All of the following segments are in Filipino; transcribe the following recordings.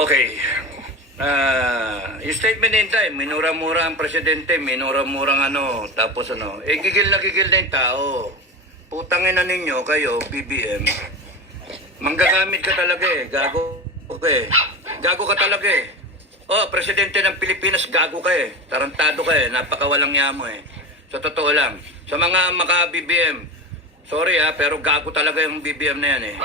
Okay. Yung statement ni Inday, minura-mura ang presidente, minura-murang ano, tapos ano, gigil na yung tao. Putangin na ninyo, kayo, BBM, manggagamit ka talaga eh, gago ka eh. Gago ka talaga eh. Oh, presidente ng Pilipinas, gago ka eh. Tarantado ka eh, napakawalang yamo eh. Sa totoo lang. Sa mga maka-BBM, sorry pero gago talaga yung BBM na yan eh.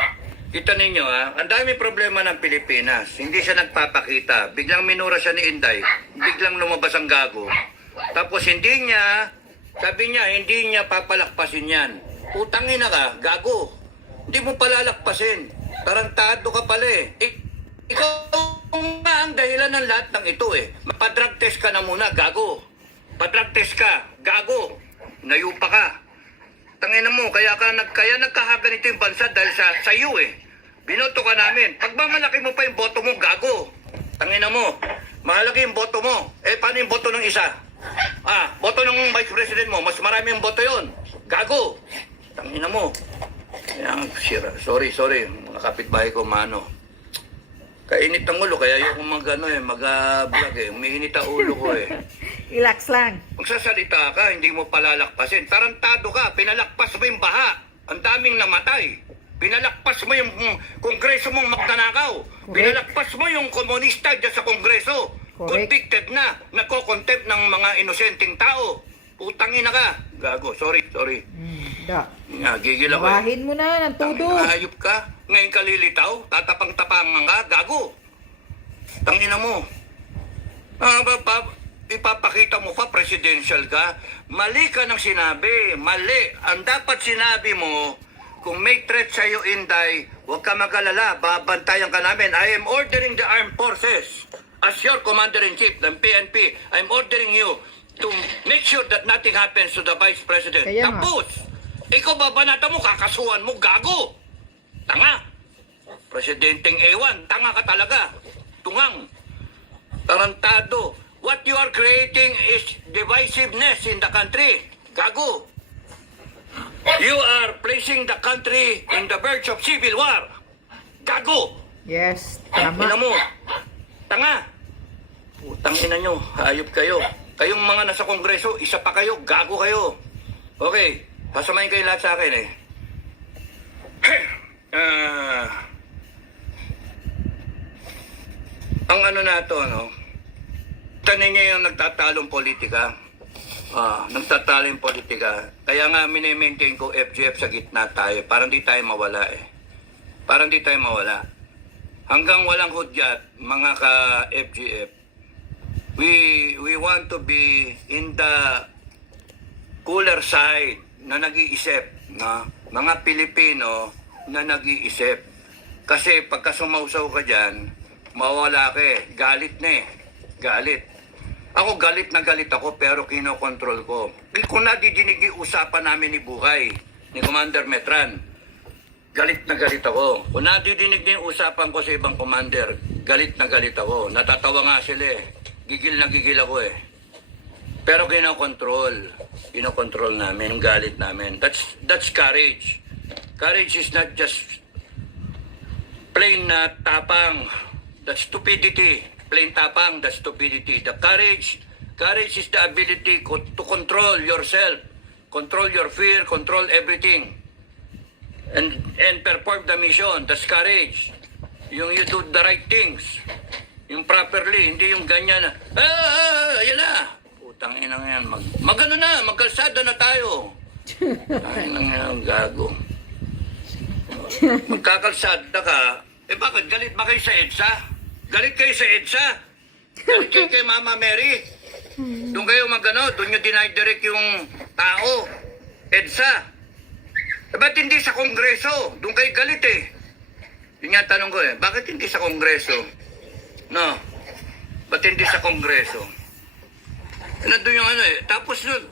Kita ninyo ang dami problema ng Pilipinas. Hindi siya nagpapakita. Biglang minura siya ni Inday. Biglang lumabas ang gago. Tapos hindi niya, sabi niya, hindi niya papalakpasin yan. Utangin na ka, gago. Hindi mo palalakpasin. Tarantado ka pala eh. Ikaw nga ang dahilan ng lahat ng ito eh. Mapadrug test ka na muna, gago. Padrug test ka, gago. Nayupa ka. Tangina mo, kaya nagkahaganito yung bansa dahil sa iyo eh. Binoto ka namin. Pagmamalaki mo pa yung boto mo, gago. Tangina mo, mahalaki yung boto mo. Paano yung boto ng isa? Boto ng vice president mo, mas marami yung boto yon. Gago. Tangina mo. Sorry. Mga kapitbahay ko, mano. Kainit ang ulo, kaya yung mag-vlog eh. Umiinit ang ulo ko eh. Relax lang. Magsasalita ka, hindi mo palalakpasin. Tarantado ka, pinalakpas mo yung baha. Ang daming namatay. Pinalakpas mo yung kongreso mong magnanakaw. Pinalakpas mo yung komunista dyan sa kongreso. Convicted na, nagko-contempt ng mga inosenteng tao. Putangin na ka. Gago, sorry. Gigil ako Bawahin mo na ng todo. Ayop ka. Ngayon ka lilitaw, tatapang-tapangan ka, gago. Tangina mo. Ipapakita mo pa, presidential ka. Mali ka ng sinabi. Mali. Ang dapat sinabi mo, kung may threat sa'yo, Inday, huwag ka mag-alala, babantayan ka namin. I am ordering the armed forces. As your commander-in-chief ng PNP, I'm ordering you to make sure that nothing happens to the Vice President. Tapos, ikaw babanata mo, kakasuhan mo, gago. Tanga. Presidenteng ewan, tanga ka talaga. Tungang. Tarantado. What you are creating is divisiveness in the country. Gago. You are placing the country in the verge of civil war. Gago. Yes, tama. Ina mo. Tanga. Putang ina nyo. Hayop kayo. Kayong mga nasa kongreso, isa pa kayo. Gago kayo. Okay. Pasamahin kayo lahat sa akin eh. Ang ano na ito, tanin niya yung nagtatalong politika. Nagtatalo yung politika. Kaya nga mini-maintain ko FGF sa gitna tayo. Parang di tayo mawala eh. Parang di tayo mawala. Hanggang walang hudyat, mga ka-FGF, we want to be in the cooler side na nag-iisip. Mga Pilipino na nag-iisip. Kasi pagka sumausaw ka dyan, mawala ka eh. Galit na eh. Galit. Ako galit na galit ako pero kinokontrol ko. Kung nadidinig yung usapan namin ni Buhay, ni Commander Metran, galit na galit ako. Kung nadidinig din yung usapan ko sa ibang commander, galit na galit ako. Natatawa nga sila eh. Gigil na gigil ako eh. Pero kinokontrol. Kinokontrol namin yung galit namin. That's courage. Courage is not just plain na tapang. That's stupidity. Plain tapang, that's stupidity. The courage is the ability to control yourself, control your fear, control everything, and perform the mission. That's courage. Yung you do the right things, yung properly, hindi yung ganyan na, yan na. Putang inang yan, magkalsada na tayo. Ay nang yan, gago. Magkakalsada ka, bakit galit ba kayo sa EDSA? Galit kayo sa EDSA? Galit kayo kay Mama Mary? Doon kayo doon nyo dinay-direct yung tao. EDSA. Ba't hindi sa Kongreso? Doon kayo galit eh. Yun nga tanong ko eh, bakit hindi sa Kongreso? No? Ba't hindi sa Kongreso? Nandun yung tapos nun,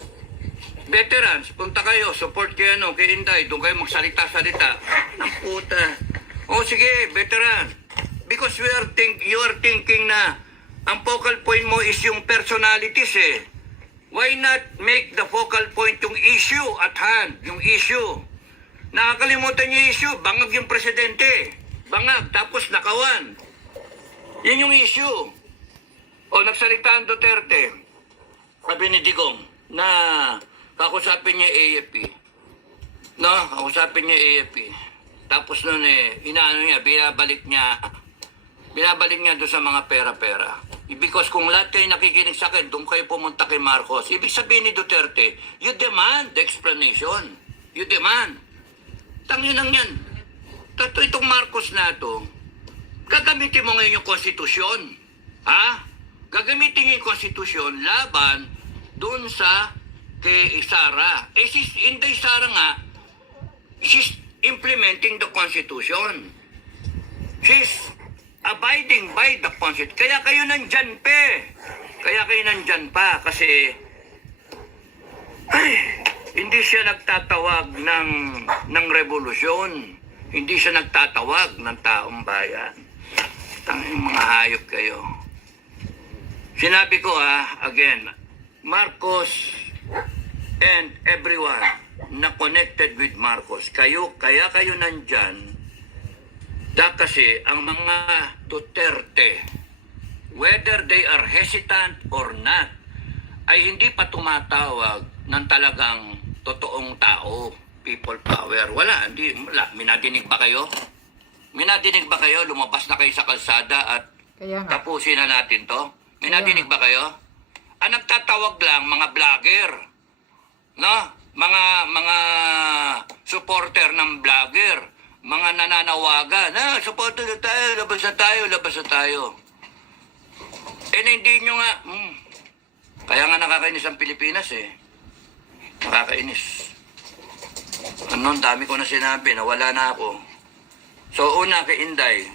veterans, punta kayo, support kayo kay Inday, doon kayo magsalita-salita. Ang puta. Sige, veteran. Because you are thinking na ang focal point mo is yung personalities eh. Why not make the focal point yung issue at hand, yung issue? Nakakalimutan yung issue, bangag yung presidente. Bangag, tapos nakawan. Yun yung issue. O, nagsalita ang Duterte, sabi ni Digong, na kakusapin niya AFP. No, kakusapin niya AFP. Tapos nun inaano niya, binabalik niya doon sa mga pera-pera. Because kung lahat kayo nakikinig sa akin, doon kayo pumunta kay Marcos. Ibig sabihin ni Duterte, you demand the explanation. You demand. Tanginang yan. Itong Marcos na to, gagamitin mo ngayon yung konstitusyon. Ha? Gagamitin niyo yung konstitusyon laban doon sa kay Sara. Si Inday Sara nga, she's implementing the constitution. She's abiding by the constitution. Kaya kayo nandyan pa. Kasi hindi siya nagtatawag ng revolusyon. Hindi siya nagtatawag ng taong bayan. Tanging mga hayop kayo. Sinabi ko again, Marcos and everyone na connected with Marcos, kaya kayo nandyan, kasi ang mga Duterte, whether they are hesitant or not, ay hindi pa tumatawag ng talagang totoong tao, people power. Wala. Minadinig ba kayo? Lumabas na kayo sa kalsada at Kaya nga. tapusin na natin to? Minadinig ba kayo? Ang nagtatawag lang, mga vlogger. No? Mga supporter ng vlogger. Mga nananawagan. Supporter na tayo, labas na tayo. Hindi nyo nga. Kaya nga nakakainis ang Pilipinas Nakakainis. Dami ko na sinabi, nawala na ako. So, una kay Inday,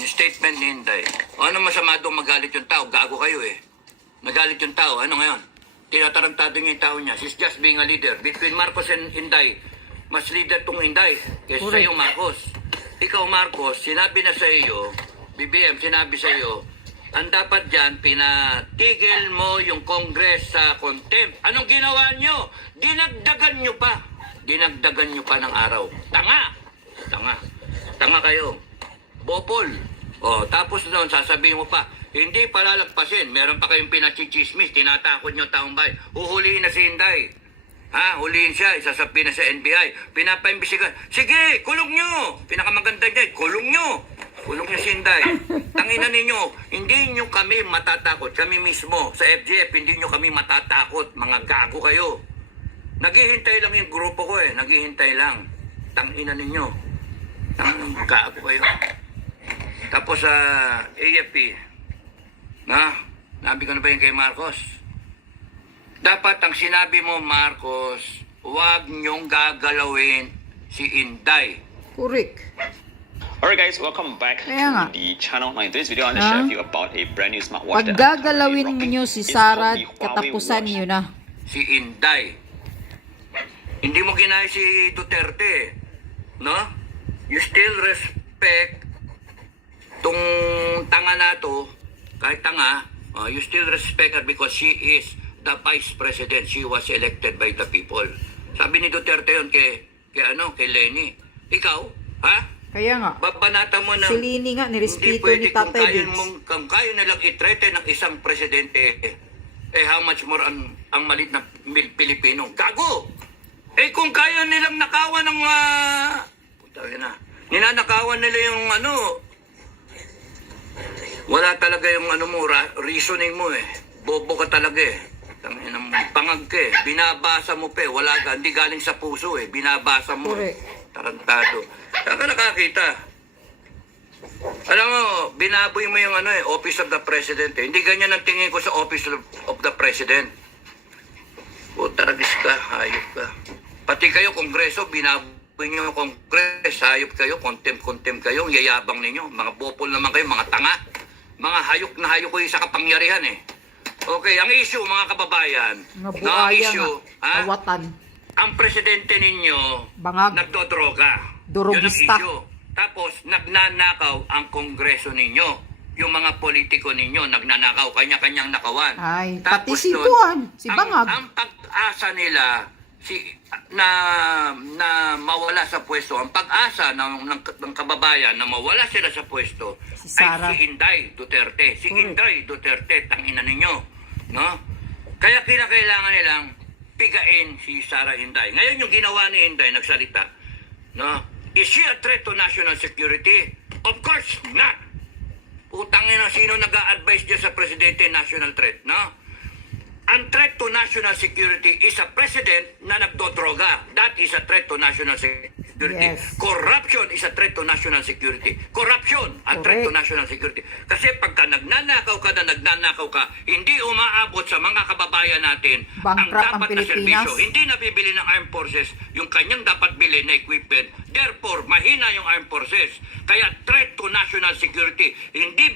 yung statement ni Inday, ano masama doon magalit yung tao? Gago kayo Nagalit yung tao. Ano ngayon? Tinatarantado niya yung tao niya. She's just being a leader. Between Marcos and Inday, mas leader tong Inday kaysa sa iyo, Marcos. Ikaw, Marcos, sinabi na sa iyo, BBM, sinabi sa iyo, ang dapat dyan, pinatigil mo yung Congress sa contempt. Anong ginawa nyo? Dinagdagan nyo pa ng araw. Tanga kayo. Bopol. Tapos noon, sasabihin mo pa, hindi palalagpasin. Meron pa kayong pinachichismis, tinatakot nyo taong bayan. Uhulihin na si Inday. Huliin siya, isasabihin na sa NBI. Pinapaimbisigan. Sige, kulong nyo. Pinakamaganda niya, kulong nyo si Inday. Tangina ninyo, hindi nyo kami matatakot. Kami mismo, sa FGF, hindi nyo kami matatakot. Mga gago kayo. Naghihintay lang yung grupo ko Naghihintay lang. Tangina ninyo. Gago kayo. Tapos sa AFP, nabi ko na ba yung kay Marcos? Dapat ang sinabi mo, Marcos, huwag nyong gagalawin si Inday. Correct. Alright guys, welcome back Kaya nga. to the channel. Now in today's video, I want to share with you about a brand new smartwatch Pag that I'm currently gagalawin rocking. niyo si It's Sara, called the Huawei katapusan Watch. niyo na. Si Inday. Hindi mo ginaya si Duterte. No? You still respect tong tanga na to, kahit tanga, you still respect her because she is the vice president. She was elected by the people. Sabi ni Duterte yun kay Lenny. Ikaw, Kaya nga. Babanata mo na Si Lini nga, nirespeto ni kung Tatay kaya Diggs. kung kaya nilang i-threaten ng isang presidente, how much more ang malit na Pilipino. Gago! Kung kaya nilang nakawan ng ninanakawan nila yung wala talaga yung reasoning mo bobo ka talaga pangag ka binabasa mo wala ka, hindi galing sa puso binabasa mo tarantado. Saka nakakita. Alam mo, binaboy mo yung Office of the President Hindi ganyan ang tingin ko sa Office of the President. Taragis ka, hayop ka. Pati kayo, Kongreso, binaboy nyo yung Kongres, hayop kayo, contempt kayo, yayabang ninyo. Mga bopol naman kayo, mga tanga. Mga hayok na hayok kayo sa kapangyarihan Okay, ang issue, mga kababayan, Mga ang buaya issue, nga. Awatan. ang presidente ninyo, Bangag. nagdodroga. Durugista. Yun ang issue. Tapos, nagnanakaw ang Kongreso ninyo. Yung mga politiko ninyo, nagnanakaw, kanya-kanyang nakawan. Ay, Tapos pati si nun, Buwan, si Bangag. Ang pag-asa nila, na mawala sa pwesto, ang pag-asa ng kababayan na mawala sila sa pwesto Si Sara. ay si Inday Duterte. Si Correct. Inday Duterte, tangina ninyo. No? Kaya kinakailangan nilang pigain si Sara Inday. Ngayon yung ginawa ni Inday, nagsalita. No? Is she a threat to national security? Of course not. Utangin na sino nag-a-advise dyan sa presidente national threat, no? Ang threat to national security is a president na nagdodroga. That is a threat to national security. Yes. Corruption is a threat to national security. Corruption, a threat to Correct. national security. Kasi pagka nagnanakaw ka, hindi umaabot sa mga kababayan natin Bankrupt ang dapat na Pilipinas. serbisyo. Hindi nabibili ng armed forces yung kanyang dapat bilhin na equipment. Therefore, mahina yung armed forces. Kaya threat to national security. Hindi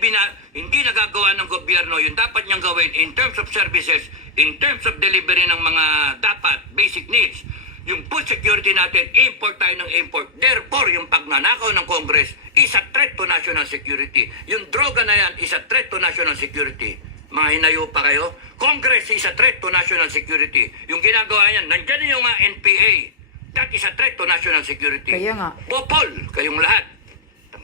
nagagawa ng gobyerno yung dapat niyang gawin in terms of services, in terms of delivery ng mga dapat basic needs. Yung food security natin, import tayo ng import. Therefore, yung pagnanakaw ng Congress is a threat to national security. Yung droga na yan is a threat to national security. Mga hinayo pa kayo? Congress is a threat to national security. Yung ginagawa yan, nandyan yung NPA. That is a threat to national security. Kaya nga. Bopol, kayong lahat.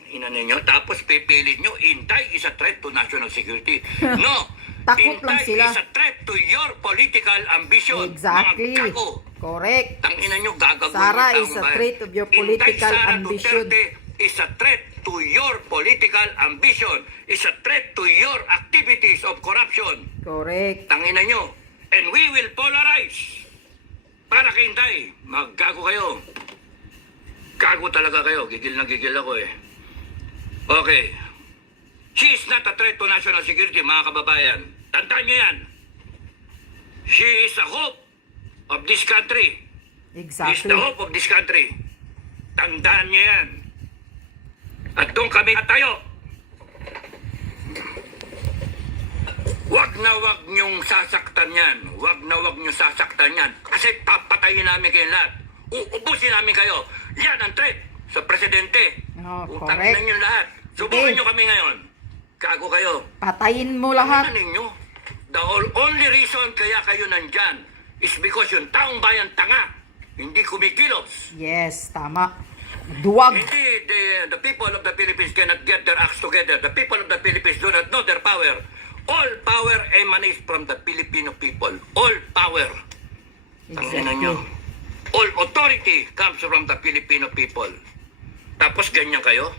Ina ninyo, tapos pipilit nyo, Inday is a threat to national security. No. Takot lang Inday sila. is a threat to your political ambition. Exactly. Mga gago. Correct. Tangina nyo, gagawin Sara yung is taong a bayan. threat of your Inday political Sara ambition. Duterte is a threat to your political ambition. Is a threat to your activities of corruption. Correct. Tangina nyo. And we will polarize. Para kay Inday, maggago kayo. Gago talaga kayo. Gigil na gigil ako eh. Okay. She is not a threat to national security, mga kababayan. Tandaan nyo yan. She is the hope of this country. She is Exactly. the hope of this country. Tandaan nyo yan. At doon kami tayo. Wag na wag nyong sasaktan yan. Wag na wag nyong sasaktan yan. Kasi papatayin namin kayo lahat. Uubusin namin kayo. Yan ang threat sa presidente. Oh, Utangin correct. nyo lahat. Subukan Sige. nyo kami ngayon. Gago kayo. Patayin mo Ano lahat. ninyo? The only reason kaya kayo nandyan is because yung taong bayan tanga. Hindi kumikilos. Yes, tama. Duwag. Hindi, the people of the Philippines cannot get their acts together. The people of the Philippines do not know their power. All power emanates from the Filipino people. All power. Tangina nyo. Exactly. All authority comes from the Filipino people. Tapos ganyan kayo?